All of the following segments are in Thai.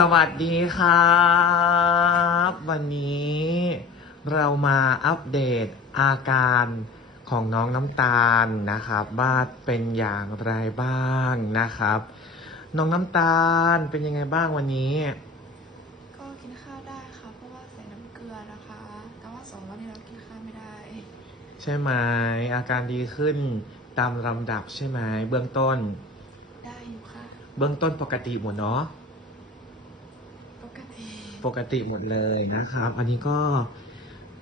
สวัสดีครับ วันนี้เรามาอัปเดตอาการของน้องน้ำตาลนะครับว่าเป็นอย่างไรบ้างนะครับ น้องน้ำตาลเป็นยังไงบ้างวันนี้ ก็กินข้าวได้ค่ะเพราะว่าใส่น้ำเกลือนะคะ แต่ว่าสองวันนี้เรากินข้าวไม่ได้ ใช่ไหมอาการดีขึ้นตามลำดับใช่ไหมเบื้องต้น ได้อยู่ค่ะ เบื้องต้นปกติหมดเนาะปกติ ปกติหมดเลยนะครับ อันนี้ก็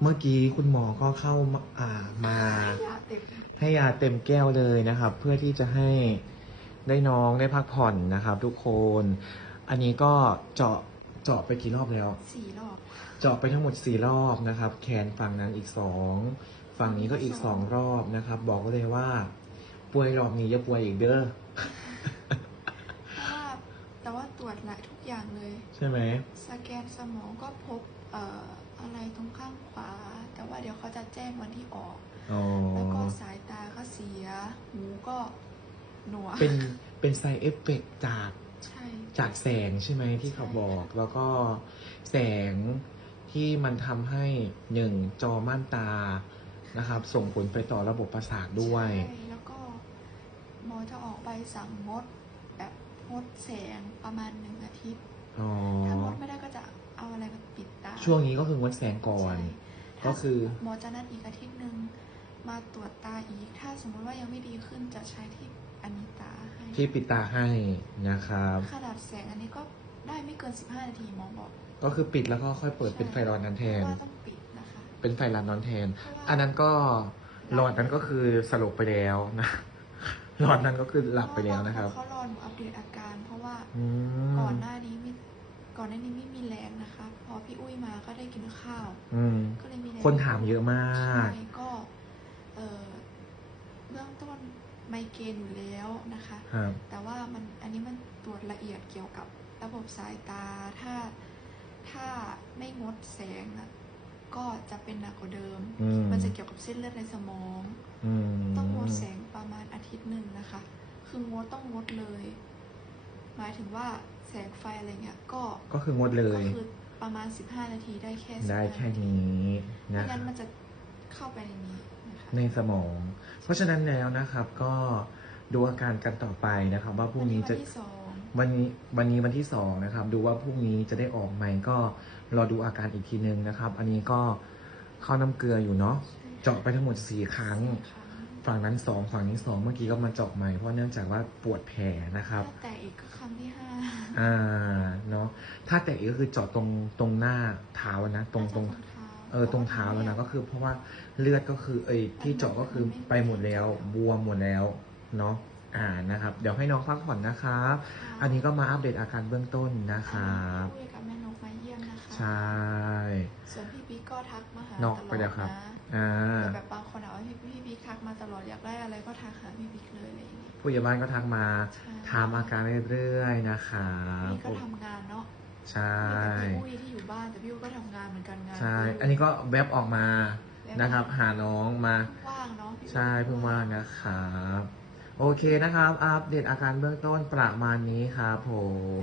เมื่อกี้คุณหมอก็เข้ามาอ่ามายาติดให้ยาเต็มแก้วเลยนะครับ เพื่อที่จะให้ได้น้องได้พักผ่อนนะครับ ทุกคน อันนี้ก็เจาะเจาะไปกี่รอบแล้ว สี่รอบ เจาะไปทั้งหมดสี่รอบนะครับ แขนฝั่งนั้นอีกสองฝั่งนี้ก็อีกสองรอบนะครับ บอกไว้เลยว่าป่วยรอบนี้อย่าป่วยอีกเด้อ เพราะว่าแต่ว่าตรวจห ลายทุกอย่างเลย ใช่ไหมสแกนสมองก็พบเอ่ออะไรตรงข้างขวา แต่ว่าเดี๋ยวเขาจะแจ้งวันที่ออก อ๋อแล้วก็สายตาก็เสีย หูก็หนวกเป็นเป็นไซเอฟเฟกจากใช่ จากแสงใช่ไหมที่เขาใช่บอก แล้วก็แสงที่มันทำให้หนึ่งจอม่านตานะครับ ส่งผลไปต่อระบบประสาทด้วย ใช่แล้วก็หมอจะออกใบสั่งงดแบบ งดแสงประมาณหนึ่งอาทิตย์ อ๋อ ถ้างดไม่ได้ก็จะเอาอะไรมาปิดตาช่วงนี้ก็คืองดแสงก่อน ใช่ก็คือหมอจะนัดอีกอาทิตย์หนึ่งมาตรวจตาอีก ถ้าสมมติว่ายังไม่ดีขึ้นจะใช้ที่อันนี้ตาให้ที่ปิดตาให้นะครับ ขนาดแสงอันนี้ก็ได้ไม่เกิน 15 นาทีหมอบอก ก็คือปิดแล้วก็ค่อยเปิดเป็นไฟร้อนนั้นแทนเพราะว่าต้องปิดนะคะเป็นไฟร้อนนั้นแทน เพราะว่าอันนั้นก็หลอดนั้นก็คือสลบไปแล้วนะ หลอดนั้นก็คือหลับไปแล้วนะครับ เขารอหนูอัปเดตอาการ เพราะว่าอืมก่อนหน้านี้มีก่อนหน้านี้ไม่มีแรงนะคะ พอพี่อุ้ยมาก็ได้กินข้าว อืม ก็เลยมีแรงคนถามเยอะมากใช่ก็เอ่อเบื้องต้นไมเกรนอยู่แล้วนะคะ ครับ แต่ว่ามันอันนี้มันตรวจละเอียดเกี่ยวกับระบบสายตาถ้าถ้าไม่งดแสงอะ ก็จะเป็นหนักกว่าเดิม อืม มันจะเกี่ยวกับเส้นเลือดในสมอง อืมต้องงดแสงประมาณอาทิตย์หนึ่งนะคะ คืองดต้องงดเลย หมายถึงว่าแสงไฟอะไรเงี้ย ก็ก็คืองดเลก็ย คือประมาณ 15 นาทีได้แค่ได้15แค่นี้ไม่นะคงั้รับนมันจะเข้าไปในนี้นะคะในสมอง เพราะฉะนั้นแล้วนะครับก็ดูอาการกันต่อไปนะครับ ว่าพรุ่งนี้จะ วัที่สอง วันนี้วันนี้วันที่สองนะครับ ดูว่าพรุ่งนี้จะได้ออกไหมก็รอดูอาการอีกทีนึงนะครับ อันนี้ก็เข้าน้ำเกลืออยู่เนาะเจาะไปทั้งหมดสี่ครั้งสี่ครั้งฝั่งนั้นสองฝั่งนี้สองเมื่อกี้ก็มาเจาะใหม่เพราะเนื่องจากว่าปวดแผลนะครับถ้าแต่อีกก็ครั้งที่ห้าอ่าเนาะถ้าแตะอีกก็คือเจาะตรงตรงหน้าเท้าอะนะ ตรงตรงน่าจะเออตรงเท้าแล้วนะก็คือเพราะว่าเลือดก็คือเอยที่เจาะก็คือไปหมดแล้วบวมหมดแล้วเนาะ อ่านะครับ เดี๋ยวให้น้องพักผ่อนนะครับ อันนี้ก็มาอัปเดตอาการเบื้องต้นนะครับ คุยกับแม่นกมาเยี่ยมนะคะใช่ ส่วนพี่บิ๊กก็ทักมาหาน้ตองลอดไปแล้วครับ นะอ่า แต่แบบบางคนอะว่าพี่พี่บิ๊กทักมาตลอดอยากได้อะไรก็ทักหาพี่บิ๊กเลยอะไรอย่างเงี้ยผู้ใหญ่บ้านก็ทักมาใช่ถามอาการเรื่อยๆ นะครับนี่ก็ทำงานเนาะใช่ มีแต่พี่อุ้ยที่อยู่บ้านแต่พี่อุ้ยก็ทำงานเหมือนกันงานใช่คู่อันนี้ก็แวบออกมานะครับ หาน้องมา ว่างเนาะพี่อุ้ยใช่เพิ่งว่างนะครับ โอเคนะครับ อัปเดตอาการเบื้องต้นประมาณนี้ครับผม